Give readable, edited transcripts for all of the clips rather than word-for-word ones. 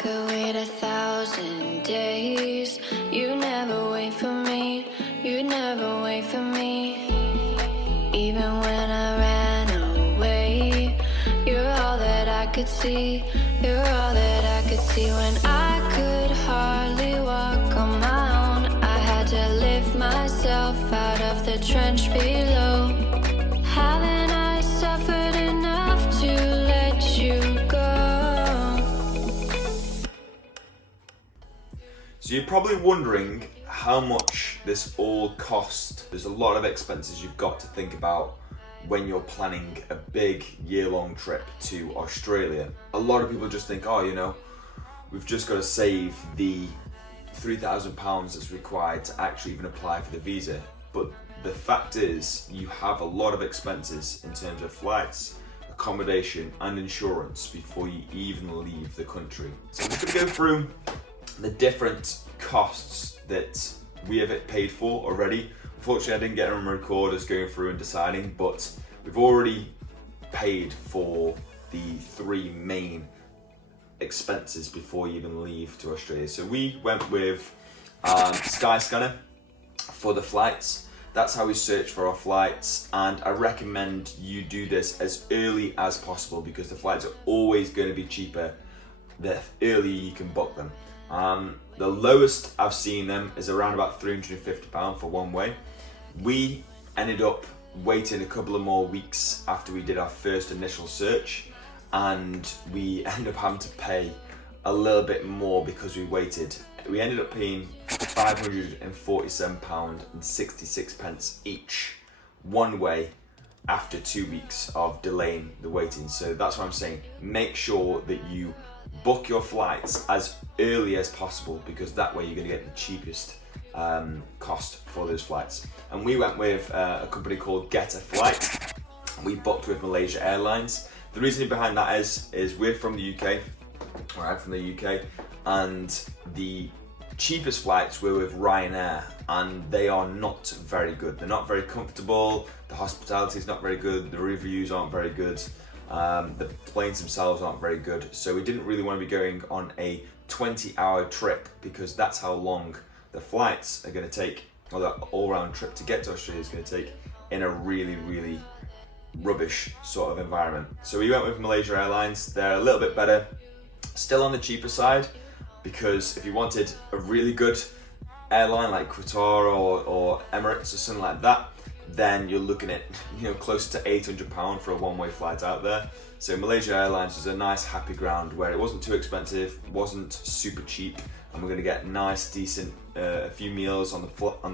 could wait 1,000 days. You never wait for me, you never wait for me. Even when I ran away, you're all that I could see. You're all that I could see. When I could hardly walk on my own, I had to lift myself out of the trench below. Haven't I suffered enough to let you go? So you're probably wondering how much this all cost. There's a lot of expenses you've got to think about when you're planning a big year-long trip to Australia. A lot of people just think, oh, you know, we've just got to save the £3,000 that's required to actually even apply for the visa. But the fact is, you have a lot of expenses in terms of flights, accommodation and insurance before you even leave the country. So I'm just going to go through the different costs that we have paid for already. Unfortunately, I didn't get them on record as going through and deciding, but we've already paid for the three main expenses before you even leave to Australia. So we went with Skyscanner for the flights. That's how we search for our flights, and I recommend you do this as early as possible because the flights are always going to be cheaper the earlier you can book them. The lowest I've seen them is around about £350 for one way. We ended up waiting a couple of more weeks after we did our first initial search, and we ended up having to pay a little bit more because we waited. We ended up paying £547.66 each one way after 2 weeks of delaying the waiting. So that's what I'm saying. Make sure that you book your flights as early as possible because that way you're going to get the cheapest cost for those flights. And we went with a company called Get a Flight. We booked with Malaysia Airlines. The reasoning behind that is we're from the UK, or I'm from the UK, and the cheapest flights were with Ryanair, and they are not very good. They're not very comfortable, the hospitality is not very good, the reviews aren't very good, the planes themselves aren't very good. So we didn't really want to be going on a 20-hour trip because that's how long the flights are going to take, or the all-round trip to get to Australia is going to take in a really, really rubbish sort of environment. So we went with Malaysia Airlines. They're a little bit better, still on the cheaper side, because if you wanted a really good airline like Qatar or Emirates or something like that, then you're looking at, you know, closer to £800 for a one-way flight out there. So Malaysia Airlines was a nice happy ground where it wasn't too expensive, wasn't super cheap, and we're going to get nice, decent, a few meals on the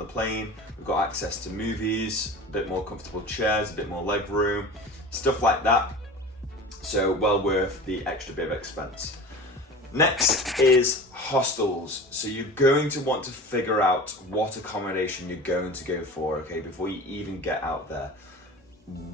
plane. We've got access to movies, a bit more comfortable chairs, a bit more leg room, stuff like that. So well worth the extra bit of expense. Next is hostels. So you're going to want to figure out what accommodation you're going to go for, okay, before you even get out there.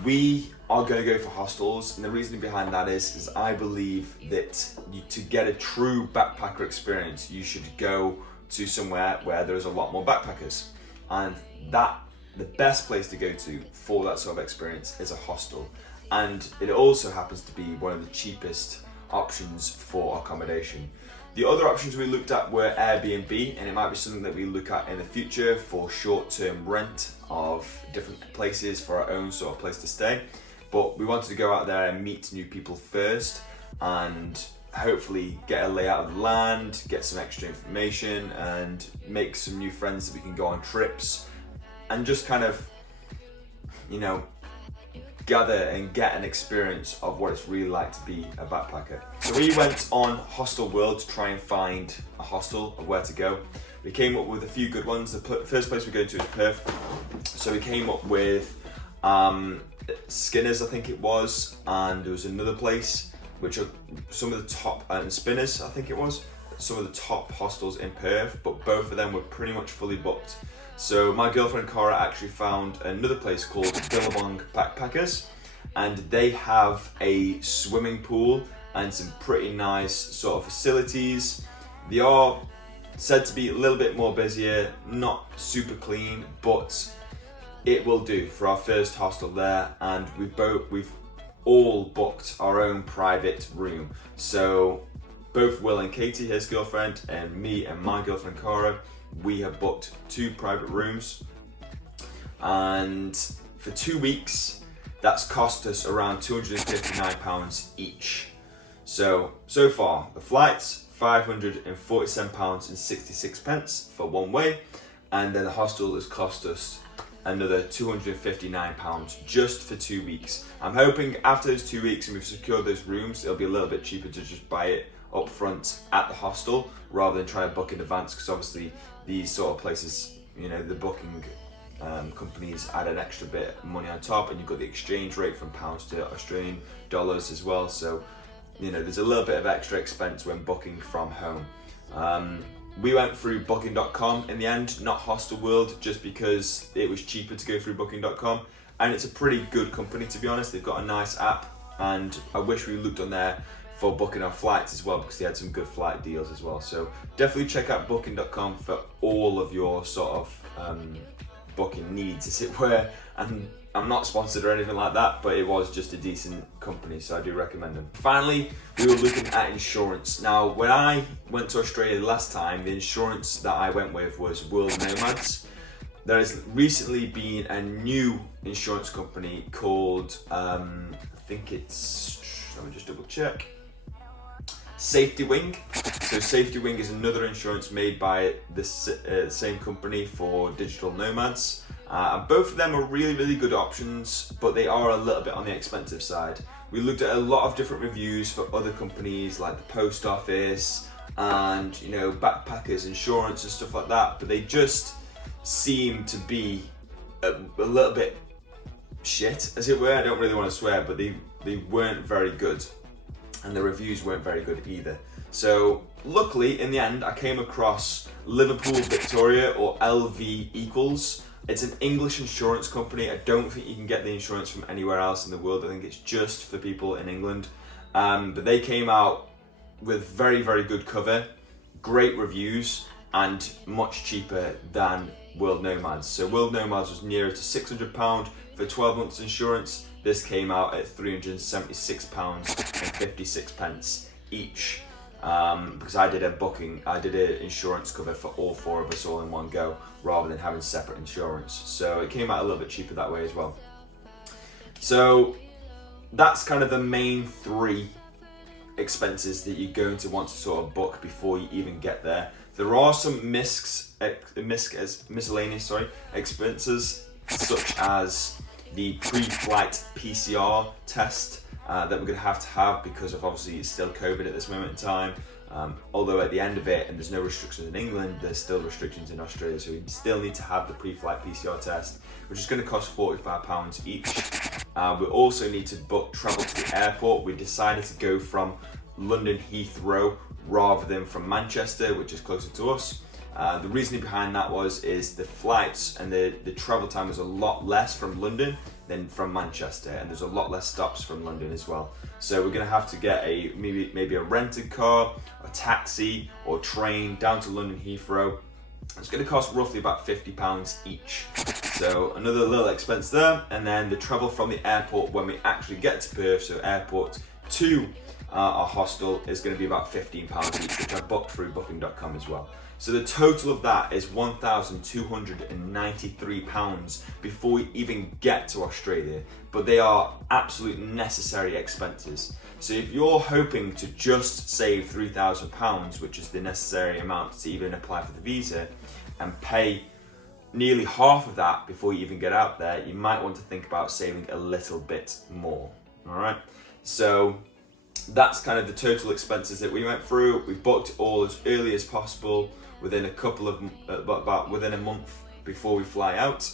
We are going to go for hostels, and the reasoning behind that is I believe that to get a true backpacker experience, you should go to somewhere where there's a lot more backpackers, and the best place to go to for that sort of experience is a hostel, and it also happens to be one of the cheapest options for accommodation. The other options we looked at were Airbnb, and it might be something that we look at in the future for short-term rent of different places for our own sort of place to stay. But we wanted to go out there and meet new people first and hopefully get a layout of the land, get some extra information and make some new friends that we can go on trips and just kind of, you know, gather and get an experience of what it's really like to be a backpacker. So we went on Hostel World to try and find a hostel of where to go. We came up with a few good ones. The first place we're going to is Perth. So we came up with Skinner's, I think it was, and there was another place which are some of the top, and Spinners, I think it was, some of the top hostels in Perth, but both of them were pretty much fully booked. So my girlfriend Cara actually found another place called Billabong Backpackers, and they have a swimming pool and some pretty nice sort of facilities. They are said to be a little bit more busier, not super clean, but it will do for our first hostel there, and we've all booked our own private room. So both Will and Katie, his girlfriend, and me and my girlfriend Cara, we have booked 2 private rooms, and for 2 weeks that's cost us around £259 each. So far the flights £547.66 for one way, and then the hostel has cost us another £259 just for 2 weeks. I'm hoping after those 2 weeks and we've secured those rooms, it'll be a little bit cheaper to just buy it up front at the hostel rather than try to book in advance, because obviously these sort of places, you know, the booking companies add an extra bit of money on top, and you've got the exchange rate from pounds to Australian dollars as well, so you know there's a little bit of extra expense when booking from home. We went through booking.com in the end, not Hostelworld, just because it was cheaper to go through booking.com, and it's a pretty good company, to be honest. They've got a nice app, and I wish we looked on there for booking our flights as well, because they had some good flight deals as well. So definitely check out booking.com for all of your sort of booking needs, as it were. And I'm not sponsored or anything like that, but it was just a decent company, so I do recommend them. Finally, we were looking at insurance. Now, when I went to Australia last time, the insurance that I went with was World Nomads. There has recently been a new insurance company called, I think it's, let me just double check, Safety Wing. So Safety Wing is another insurance made by the same company for digital nomads. And both of them are really, really good options, but they are a little bit on the expensive side. We looked at a lot of different reviews for other companies like the Post Office and, you know, Backpackers Insurance and stuff like that, but they just seem to be a little bit shit, as it were. I don't really want to swear, but they weren't very good, and the reviews weren't very good either. So luckily, in the end, I came across Liverpool Victoria, or LV Equals. It's an English insurance company. I don't think you can get the insurance from anywhere else in the world. I think it's just for people in England. But they came out with very, very good cover, great reviews, and much cheaper than World Nomads. So World Nomads was nearer to £600 for 12 months insurance. This came out at £376.56 each. Because I did an insurance cover for all 4 of us all in one go, rather than having separate insurance. So it came out a little bit cheaper that way as well. So that's kind of the main 3 expenses that you're going to want to sort of book before you even get there. There are some miscellaneous expenses, such as the pre-flight PCR test that we're going to have because of, obviously, it's still COVID at this moment in time. Although at the end of it, and there's no restrictions in England, there's still restrictions in Australia, so we still need to have the pre-flight PCR test, which is going to cost £45 each. We also need to book travel to the airport. We decided to go from London Heathrow rather than from Manchester, which is closer to us. The reasoning behind that is the flights and the travel time was a lot less from London than from Manchester, and there's a lot less stops from London as well. So we're going to have to get maybe a rented car, a taxi, or train down to London Heathrow. It's going to cost roughly about £50 each. So another little expense there, and then the travel from the airport when we actually get to Perth, so airport to our hostel, is going to be about £15 each, which I booked through booking.com as well. So the total of that is £1,293 before we even get to Australia, but they are absolute necessary expenses. So if you're hoping to just save £3,000, which is the necessary amount to even apply for the visa, and pay nearly half of that before you even get out there, you might want to think about saving a little bit more. All right, so that's kind of the total expenses that we went through. We booked all as early as possible, within within a month before we fly out,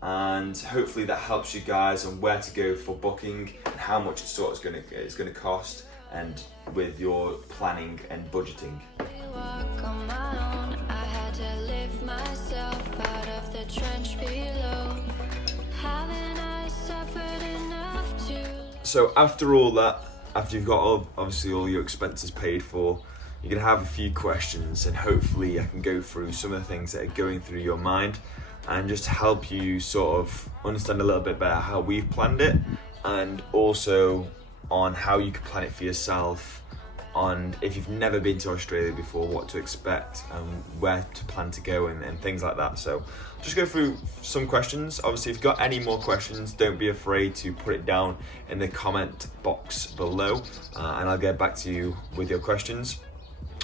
and hopefully that helps you guys on where to go for booking and how much it's going to cost, and with your planning and budgeting. Walk on my own. I had to lift myself out of the trench below. Haven't I suffered enough to? So after all that, after you've got obviously all your expenses paid for, you're going to have a few questions, and hopefully I can go through some of the things that are going through your mind and just help you sort of understand a little bit better how we've planned it, and also on how you can plan it for yourself on if you've never been to Australia before, what to expect and where to plan to go and things like that. So just go through some questions. Obviously, if you've got any more questions, don't be afraid to put it down in the comment box below, and I'll get back to you with your questions,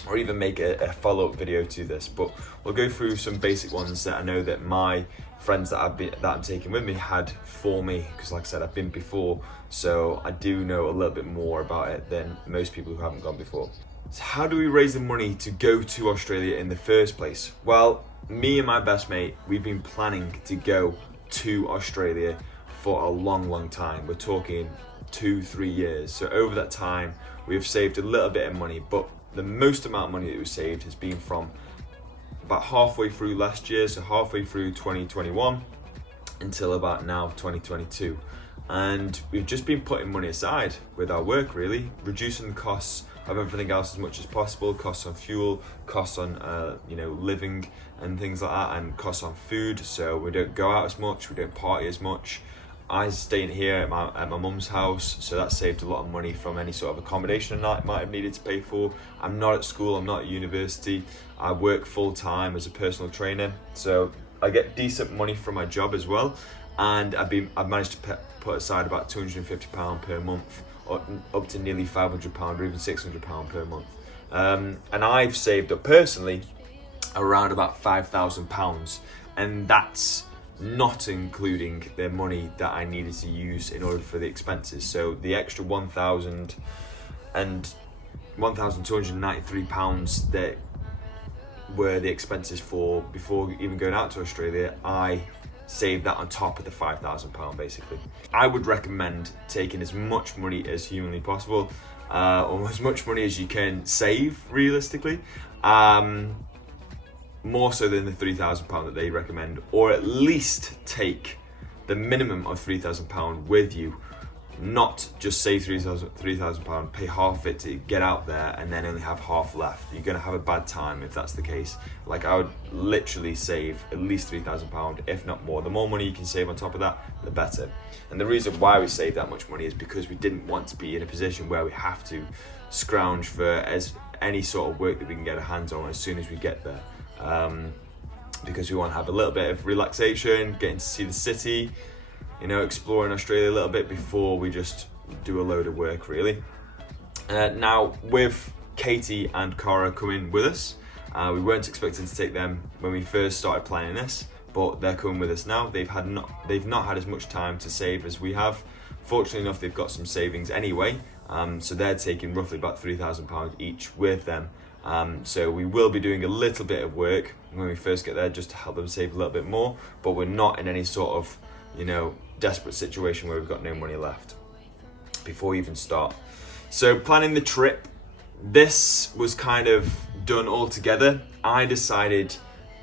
or even make a follow-up video to this. But we'll go through some basic ones that I know that my friends that I'm taking with me had for me, because like I said, I've been before, so I do know a little bit more about it than most people who haven't gone before. So how do we raise the money to go to Australia in the first place? Well, me and my best mate, we've been planning to go to Australia for a long time. We're talking 2-3 years. So over that time, we've saved a little bit of money, but the most amount of money that we've saved has been from about halfway through last year, so halfway through 2021 until about now 2022, and we've just been putting money aside with our work, really reducing the costs of everything else as much as possible, costs on fuel, costs on living and things like that, and costs on food, so we don't go out as much, we don't party as much. I staying here at my mum's house, so that saved a lot of money from any sort of accommodation I might have needed to pay for. I'm not at school, I'm not at university. I work full time as a personal trainer, so I get decent money from my job as well. And I've managed to put aside about £250 per month, or up to nearly £500 or even £600 per month. And I've saved up personally around about £5,000, and that's not including the money that I needed to use in order for the expenses. So the extra £1,293 that were the expenses for before even going out to Australia, I saved that on top of the £5,000 basically. I would recommend taking as much money as humanly possible, or as much money as you can save realistically. More so than the £3,000 that they recommend, or at least take the minimum of £3,000 with you, not just save £3,000, pay half of it to get out there and then only have half left. You're gonna have a bad time if that's the case. Like, I would literally save at least £3,000, if not more. The more money you can save on top of that, the better. And the reason why we saved that much money is because we didn't want to be in a position where we have to scrounge for any sort of work that we can get our hands on as soon as we get there. Because we want to have a little bit of relaxation, getting to see the city, exploring Australia a little bit before we just do a load of work, really. Now, with Katie and Cara coming with us, we weren't expecting to take them when we first started planning this, but they're coming with us now. They've not had as much time to save as we have. Fortunately enough, they've got some savings anyway, so they're taking roughly about £3,000 each with them. So we will be doing a little bit of work when we first get there just to help them save a little bit more, but we're not in any sort of, desperate situation where we've got no money left before we even start. So planning the trip, this was kind of done all together. I decided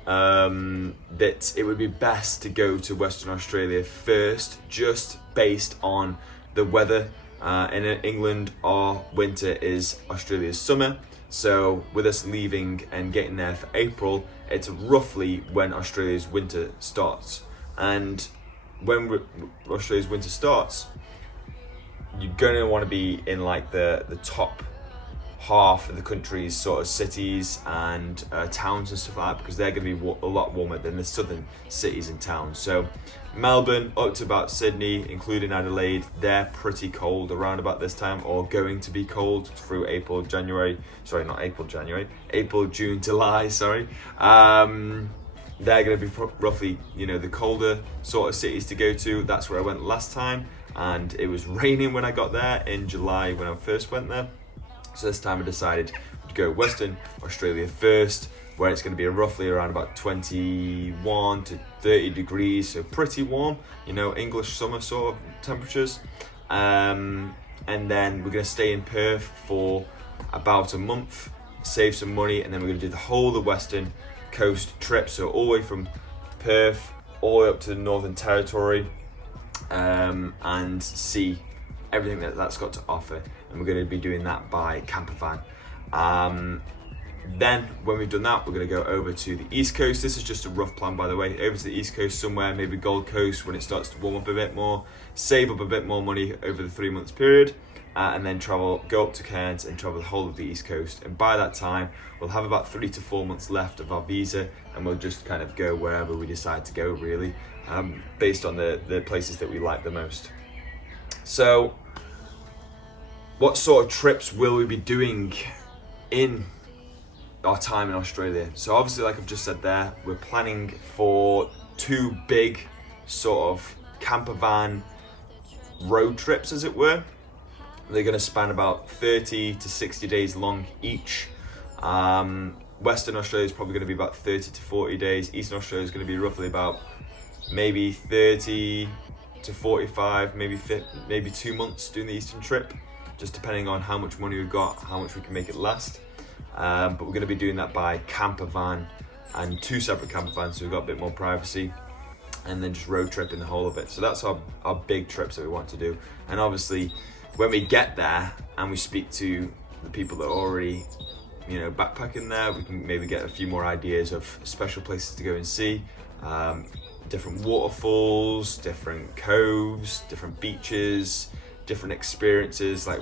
that it would be best to go to Western Australia first, just based on the weather. In England, our winter is Australia's summer. So with us leaving and getting there for April, it's roughly when Australia's winter starts. And when Australia's winter starts, you're going to want to be in like the top half of the country's sort of cities and towns and stuff like that, because they're going to be a lot warmer than the southern cities and towns. So Melbourne up to about Sydney, including Adelaide, they're pretty cold around about this time, or going to be cold through April, June, July, sorry. They're going to be roughly, the colder sort of cities to go to. That's where I went last time, and it was raining when I got there in July when I first went there. So this time I decided to go Western Australia first, where it's going to be roughly around about 21 to 30 degrees, so pretty warm, English summer sort of temperatures. And then we're going to stay in Perth for about a month, save some money, and then we're going to do the whole of the Western Coast trip, so all the way from Perth all the way up to the Northern Territory, and see everything that's got to offer. And we're going to be doing that by camper van. Then when we've done that, we're going to go over to the East Coast. This is just a rough plan, by the way. Over to the East Coast somewhere, maybe Gold Coast, when it starts to warm up a bit more, save up a bit more money over the 3 months period, and then go up to Cairns and travel the whole of the East Coast. And by that time, we'll have about 3 to 4 months left of our visa, and we'll just kind of go wherever we decide to go, really, based on the places that we like the most. So, what sort of trips will we be doing in our time in Australia? So obviously, like I've just said there, we're planning for 2 big sort of camper van road trips, as it were. They're going to span about 30 to 60 days long each. Western Australia is probably going to be about 30 to 40 days. Eastern Australia is going to be roughly about maybe 30 to 45, maybe 2 months doing the Eastern trip, just depending on how much money we've got, how much we can make it last. But we're going to be doing that by camper van and 2 separate camper vans, so we've got a bit more privacy, and then just road tripping the whole of it. So that's our big trips that we want to do. And obviously, when we get there and we speak to the people that are already, backpacking there, we can maybe get a few more ideas of special places to go and see, different waterfalls, different coves, different beaches, different experiences like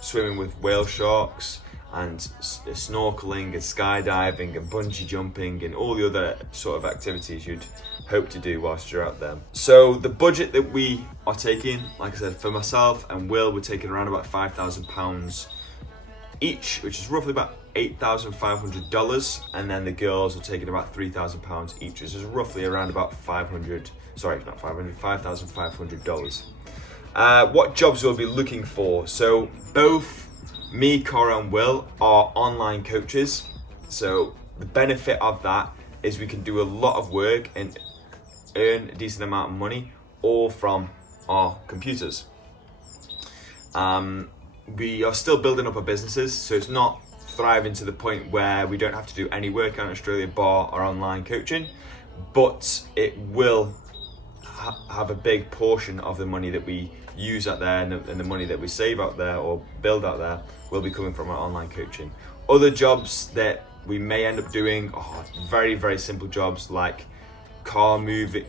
swimming with whale sharks, and snorkeling and skydiving and bungee jumping and all the other sort of activities you'd hope to do whilst you're out there. So the budget that we are taking, like I said, for myself and Will, we're taking around about £5,000 each, which is roughly about $8,500, and then the girls are taking about £3,000 each, which is roughly around about $5,500. What jobs we'll be looking for? So both me, Cara, and Will are online coaches. So the benefit of that is we can do a lot of work and earn a decent amount of money, all from our computers. We are still building up our businesses, so it's not thriving to the point where we don't have to do any work out in Australia bar our online coaching, but it will have a big portion of the money that we use out there and the money that we save out there or build out there will be coming from our online coaching. Other jobs that we may end up doing are very, very simple jobs like house moving,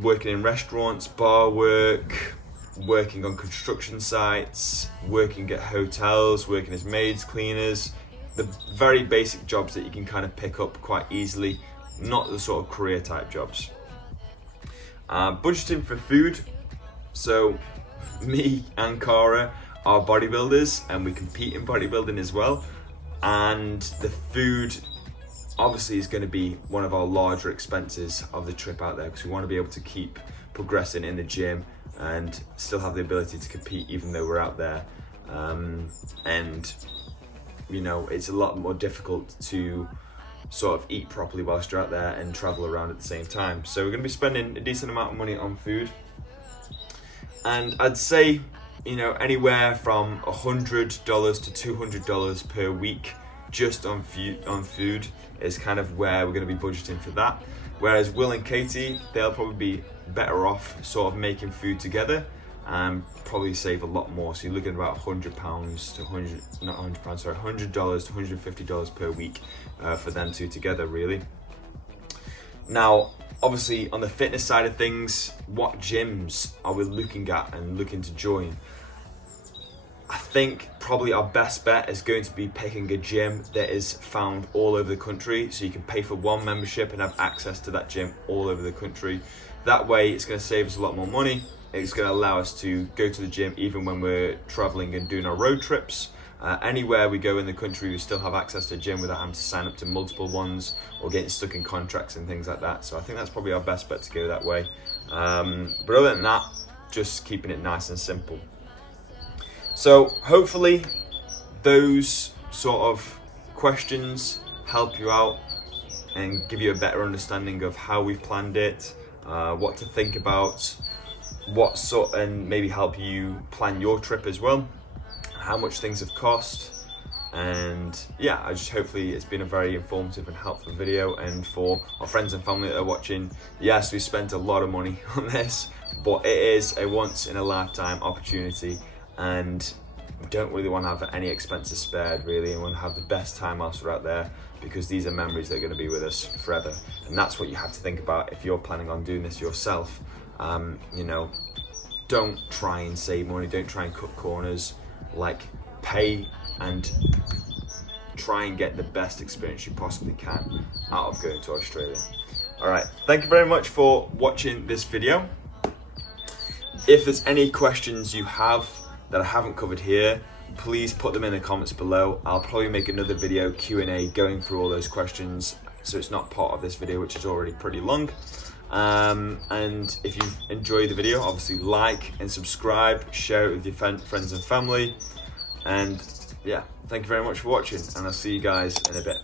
working in restaurants, bar work, working on construction sites, working at hotels, working as maids, cleaners, the very basic jobs that you can kind of pick up quite easily, not the sort of career type jobs. Budgeting for food. So me and Cara are bodybuilders and we compete in bodybuilding as well, and the food obviously is going to be one of our larger expenses of the trip out there, because we want to be able to keep progressing in the gym and still have the ability to compete even though we're out there. And it's a lot more difficult to sort of eat properly whilst you're out there and travel around at the same time. So we're going to be spending a decent amount of money on food, and I'd say anywhere from $100 to $200 per week just on food is kind of where we're going to be budgeting for that. Whereas Will and Katie, they'll probably be better off sort of making food together and probably save a lot more. So you're looking at about $100 to $150 per week for them two together, really. Now, obviously on the fitness side of things, what gyms are we looking at and looking to join? I think probably our best bet is going to be picking a gym that is found all over the country, so you can pay for one membership and have access to that gym all over the country. That way it's going to save us a lot more money. It's going to allow us to go to the gym even when we're traveling and doing our road trips. Anywhere we go in the country, we still have access to a gym without having to sign up to multiple ones or getting stuck in contracts and things like that. So I think that's probably our best bet to go that way. But other than that, just keeping it nice and simple. So hopefully those sort of questions help you out and give you a better understanding of how we've planned it, what to think about, and maybe help you plan your trip as well, how much things have cost. And yeah, hopefully it's been a very informative and helpful video. And for our friends and family that are watching, yes, we spent a lot of money on this, but it is a once in a lifetime opportunity, and don't really want to have any expenses spared really, and want to have the best time whilst we're out there, because these are memories that are going to be with us forever. And that's what you have to think about if you're planning on doing this yourself. You know, don't try and save money, don't try and cut corners, like pay and try and get the best experience you possibly can out of going to Australia. All right, thank you very much for watching this video. If there's any questions you have that I haven't covered here, please put them in the comments below. I'll probably make another video Q&A going through all those questions, so it's not part of this video, which is already pretty long. And if you've enjoyed the video, obviously like and subscribe, share it with your friends and family. And yeah, thank you very much for watching, and I'll see you guys in a bit.